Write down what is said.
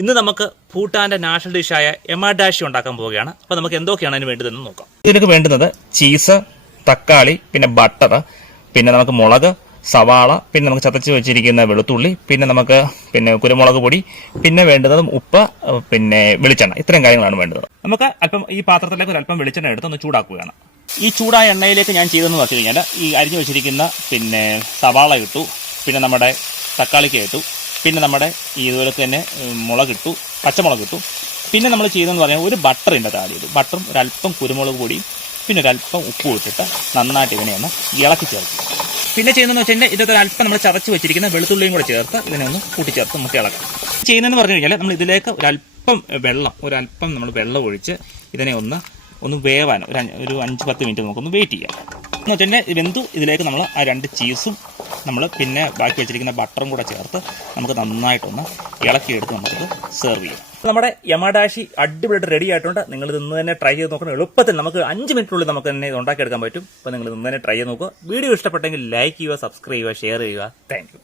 ഇന്ന് നമുക്ക് ഭൂട്ടാന്റെ നാഷണൽ ഡിഷായ യമഡാഷി ഉണ്ടാക്കാൻ പോവുകയാണ്. അപ്പോൾ നമുക്ക് എന്തൊക്കെയാണ് അതിന് വേണ്ടതെന്ന് നോക്കാം. ഇതിലേക്ക് വേണ്ടുന്നത് ചീസ്, തക്കാളി, പിന്നെ ബട്ടർ, പിന്നെ നമുക്ക് മുളക്, സവാള, പിന്നെ നമുക്ക് ചതച്ച് വെച്ചിരിക്കുന്ന വെളുത്തുള്ളി, പിന്നെ നമുക്ക് കുരുമുളക് പൊടി, പിന്നെ വേണ്ടുന്നത് ഉപ്പ്, പിന്നെ വെളിച്ചെണ്ണ. ഇത്രയും കാര്യങ്ങളാണ് വേണ്ടത്. നമുക്ക് അല്പം ഈ പാത്രത്തിലേക്ക് ഒരു അല്പം വെളിച്ചെണ്ണ എടുത്ത് ഒന്ന് ചൂടാക്കുകയാണ്. ഈ ചൂടായ എണ്ണയിലേക്ക് ഞാൻ ചെയ്തെന്ന് പറഞ്ഞു കഴിഞ്ഞാൽ ഈ അരിഞ്ഞു വെച്ചിരിക്കുന്ന സവാള ഇട്ടു, പിന്നെ നമ്മുടെ തക്കാളിക്ക് ഇട്ടു, പിന്നെ നമ്മുടെ ഇതുപോലെ തന്നെ മുളകിട്ടു, പച്ചമുളക് ഇട്ടു. പിന്നെ നമ്മൾ ചെയ്തതെന്ന് പറഞ്ഞാൽ ഒരു ബട്ടർ ഉണ്ട് ആദ്യം. ബട്ടറും ഒരല്പം കുരുമുളക് പൊടിയും പിന്നെ ഒരല്പം ഉപ്പും ഇട്ടിട്ട് നന്നായിട്ട് ഇതിനെ ഒന്ന് ഇളക്കി ചേർക്കും. പിന്നെ ചെയ്യുന്നതെന്ന് വെച്ച് കഴിഞ്ഞാൽ ഇതൊക്കെ അല്പം നമ്മൾ ചതച്ച് വെച്ചിരിക്കുന്ന വെളുത്തുള്ളിയും കൂടെ ചേർത്ത് ഇതിനെ ഒന്ന് കൂട്ടിച്ചേർത്ത് നമുക്ക് ഇളക്കാം. ചെയ്യുന്നതെന്ന് പറഞ്ഞു കഴിഞ്ഞാൽ നമ്മൾ ഇതിലേക്ക് ഒരല്പം നമ്മൾ വെള്ളം ഒഴിച്ച് ഇതിനെ ഒന്ന് വേവാൻ ഒരു 5-10 മിനിറ്റ് നമുക്കൊന്ന് വെയിറ്റ് ചെയ്യാം. എന്ന് വെച്ച് കഴിഞ്ഞാൽ വെന്തു ഇതിലേക്ക് നമ്മൾ ആ 2 ചീസും നമ്മൾ പിന്നെ ബാക്കി വെച്ചിരിക്കുന്ന ബട്ടറും കൂടെ ചേർത്ത് നമുക്ക് നന്നായിട്ടൊന്ന് ഇളക്കിയെടുത്ത് നമുക്കിത് സെർവ് ചെയ്യാം. നമ്മുടെ യമഡാഷി അടിപൊളിയായിട്ട് റെഡി ആയിട്ടുണ്ട്. നിങ്ങൾ ഇന്ന് തന്നെ ട്രൈ ചെയ്ത് നോക്കണം. എളുപ്പത്തിൽ നമുക്ക് 5 മിനിറ്റിനുള്ളിൽ നമുക്ക് തന്നെ ഇത് ഉണ്ടാക്കിയെടുക്കാൻ പറ്റും. അപ്പോൾ നിങ്ങൾ ഇന്ന് തന്നെ ട്രൈ ചെയ്ത് നോക്കുക. വീഡിയോ ഇഷ്ടപ്പെട്ടെങ്കിൽ ലൈക്ക് ചെയ്യുക, സബ്സ്ക്രൈബ് ചെയ്യുക, ഷെയർ ചെയ്യുക. Thank you.